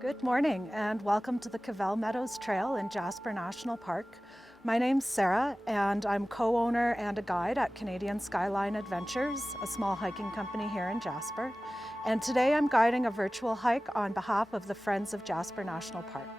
Good morning and welcome to the Cavell Meadows Trail in Jasper National Park. My name's Sarah and I'm co-owner and a guide at Canadian Skyline Adventures, a small hiking company here in Jasper. And today I'm guiding a virtual hike on behalf of the Friends of Jasper National Park.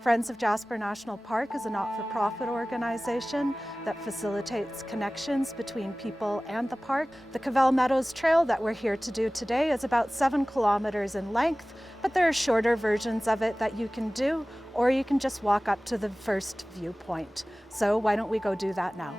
Friends of Jasper National Park is a not-for-profit organization that facilitates connections between people and the park. The Cavell Meadows Trail that we're here to do today is about 7 kilometers in length, but there are shorter versions of it that you can do, or you can just walk up to the first viewpoint. So why don't we go do that now?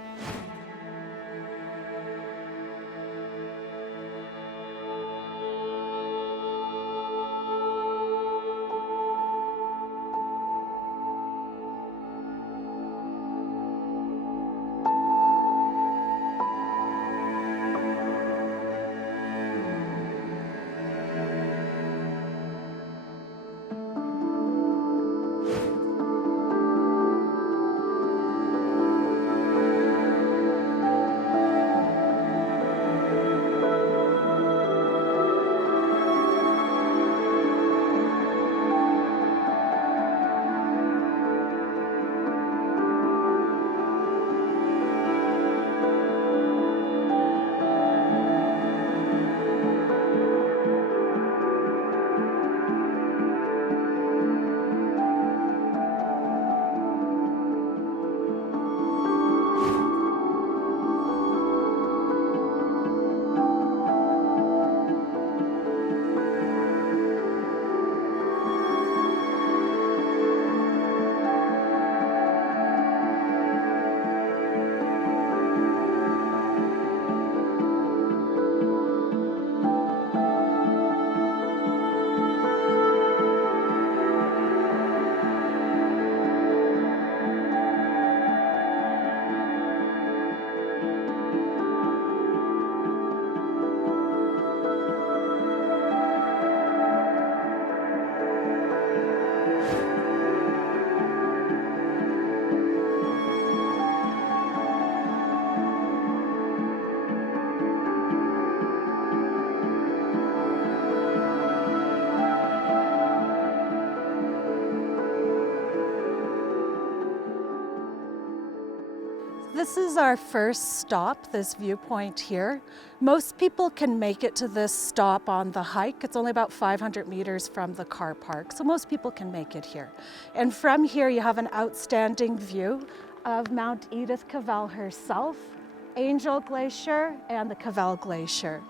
This is our first stop, this viewpoint here. Most people can make it to this stop on the hike. It's only about 500 meters from the car park, so most people can make it here. And from here you have an outstanding view of Mount Edith Cavell herself, Angel Glacier, and the Cavell Glacier.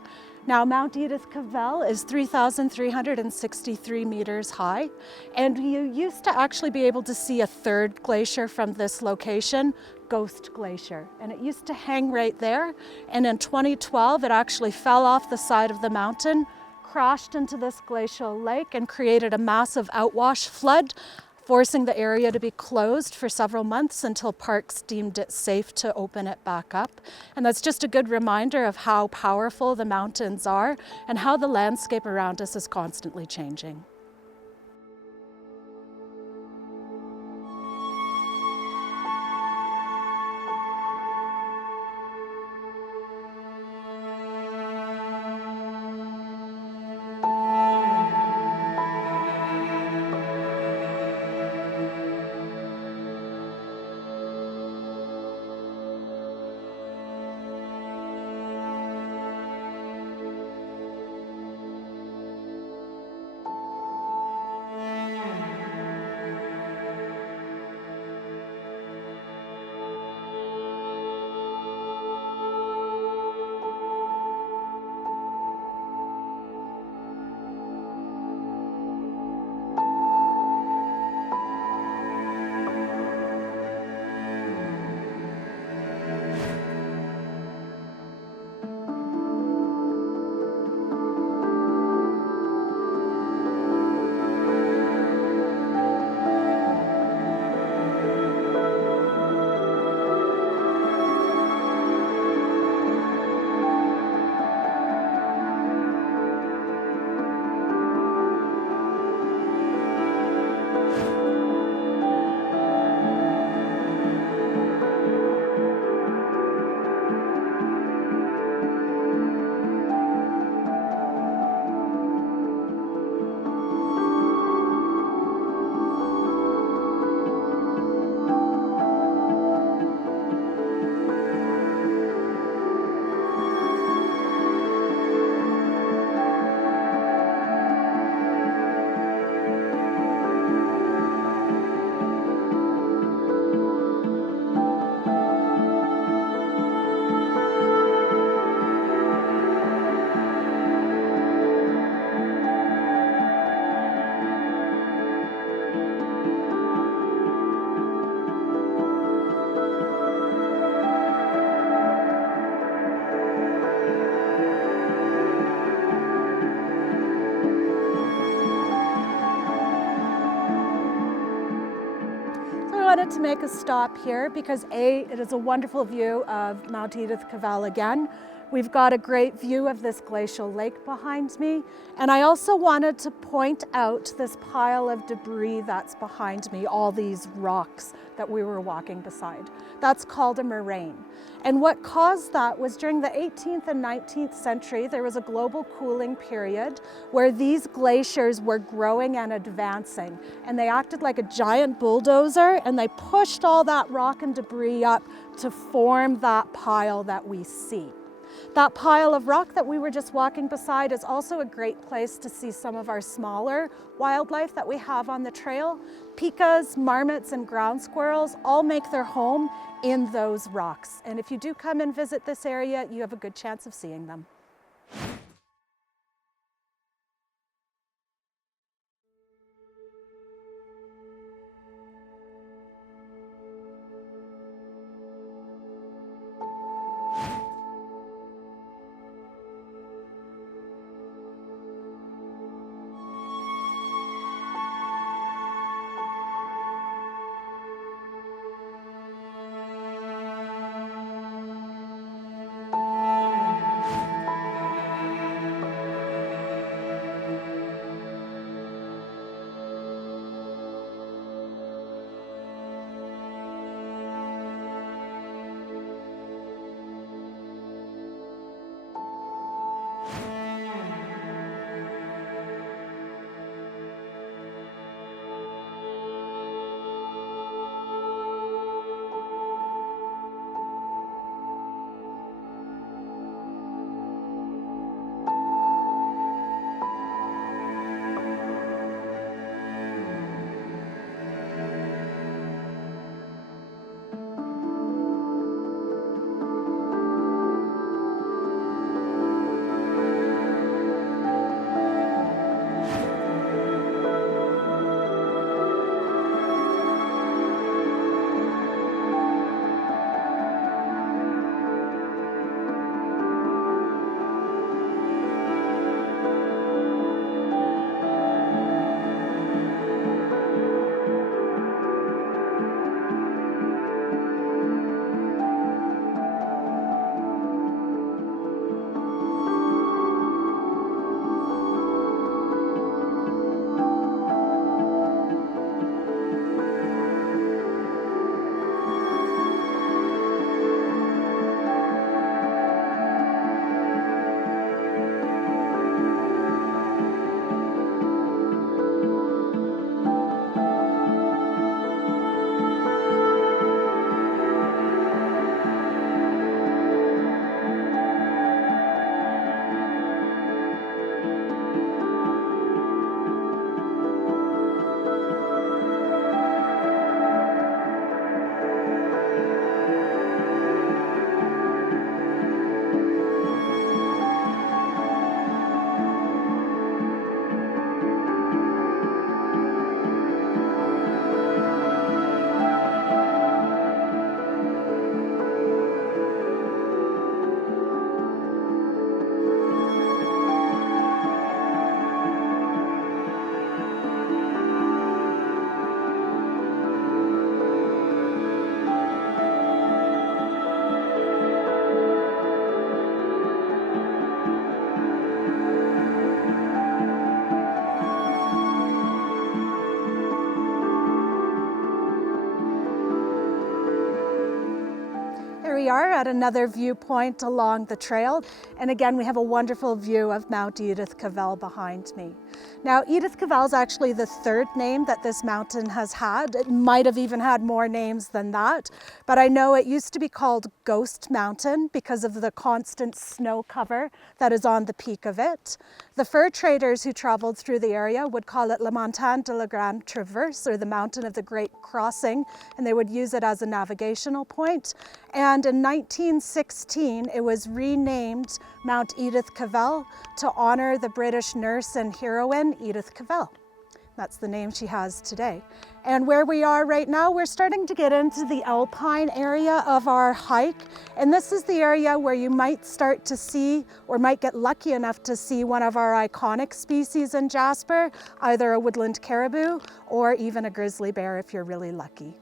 Now, Mount Edith Cavell is 3,363 meters high, and you used to actually be able to see a third glacier from this location, Ghost Glacier, and it used to hang right there, and in 2012 it actually fell off the side of the mountain, crashed into this glacial lake and created a massive outwash flood, forcing the area to be closed for several months until parks deemed it safe to open it back up. And that's just a good reminder of how powerful the mountains are and how the landscape around us is constantly changing. to make a stop here because it is a wonderful view of Mount Edith Cavell again. We've got a great view of this glacial lake behind me. And I also wanted to point out this pile of debris that's behind me, all these rocks that we were walking beside. That's called a moraine. And what caused that was during the 18th and 19th century, there was a global cooling period where these glaciers were growing and advancing. And they acted like a giant bulldozer and they pushed all that rock and debris up to form that pile that we see. That pile of rock that we were just walking beside is also a great place to see some of our smaller wildlife that we have on the trail. Pikas, marmots, and ground squirrels all make their home in those rocks. And if you do come and visit this area, you have a good chance of seeing them. Here we are at another viewpoint along the trail. And again, we have a wonderful view of Mount Edith Cavell behind me. Now, Edith Cavell is actually the third name that this mountain has had. It might have even had more names than that, but I know it used to be called Ghost Mountain because of the constant snow cover that is on the peak of it. The fur traders who traveled through the area would call it La Montagne de la Grande Traverse, or the Mountain of the Great Crossing, and they would use it as a navigational point. And in 1916, it was renamed Mount Edith Cavell to honor the British nurse and heroine Edith Cavell. That's the name she has today. And where we are right now, we're starting to get into the alpine area of our hike. And this is the area where you might start to see, or might get lucky enough to see, one of our iconic species in Jasper, either a woodland caribou or even a grizzly bear if you're really lucky.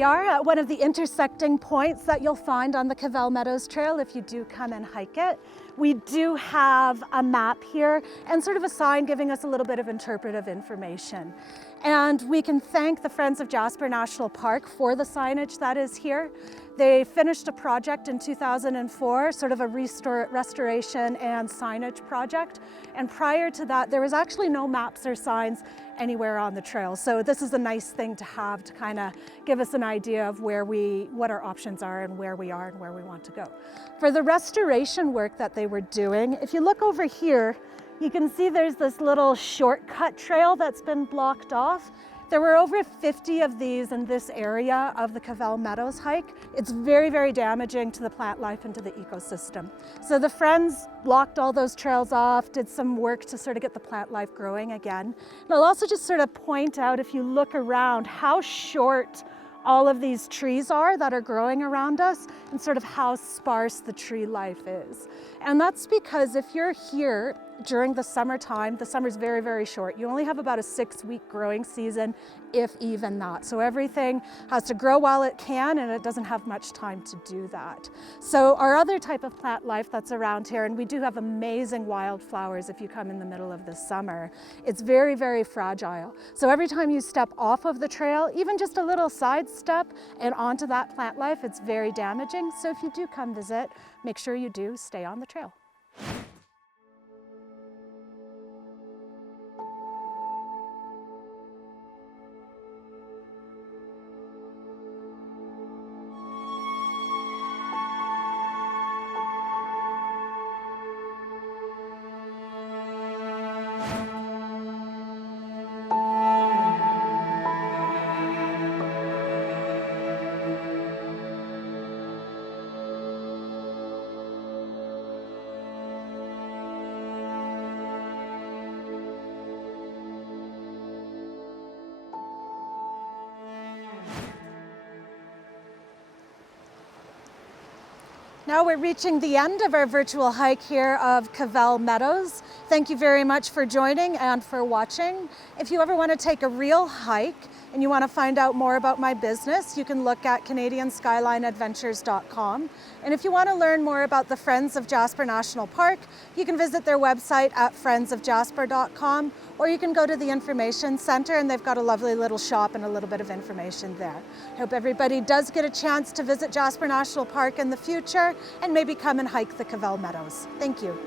we are at one of the intersecting points that you'll find on the Cavell Meadows Trail if you do come and hike it. We do have a map here and sort of a sign giving us a little bit of interpretive information. And we can thank the Friends of Jasper National Park for the signage that is here. They finished a project in 2004, sort of a restoration and signage project. And prior to that, there was actually no maps or signs anywhere on the trail. So this is a nice thing to have to kind of give us an idea of what our options are and where we are and where we want to go. For the restoration work that they were doing, if you look over here, you can see there's this little shortcut trail that's been blocked off. There were over 50 of these in this area of the Cavell Meadows hike. It's very, very damaging to the plant life and to the ecosystem. So the Friends blocked all those trails off, did some work to sort of get the plant life growing again. And I'll also just sort of point out, if you look around, how short all of these trees are that are growing around us and sort of how sparse the tree life is. And that's because if you're here during the summertime, the summer's very, very short. You only have about a 6-week growing season, if even that. So everything has to grow while it can, and it doesn't have much time to do that. So our other type of plant life that's around here, and we do have amazing wildflowers if you come in the middle of the summer, it's very, very fragile. So every time you step off of the trail, even just a little side step and onto that plant life, it's very damaging. So if you do come visit, make sure you do stay on the trail. Now we're reaching the end of our virtual hike here of Cavell Meadows. Thank you very much for joining and for watching. If you ever want to take a real hike and you want to find out more about my business, you can look at CanadianSkylineAdventures.com. And if you want to learn more about the Friends of Jasper National Park, you can visit their website at friendsofjasper.com, or you can go to the Information Center and they've got a lovely little shop and a little bit of information there. I hope everybody does get a chance to visit Jasper National Park in the future and maybe come and hike the Cavell Meadows. Thank you.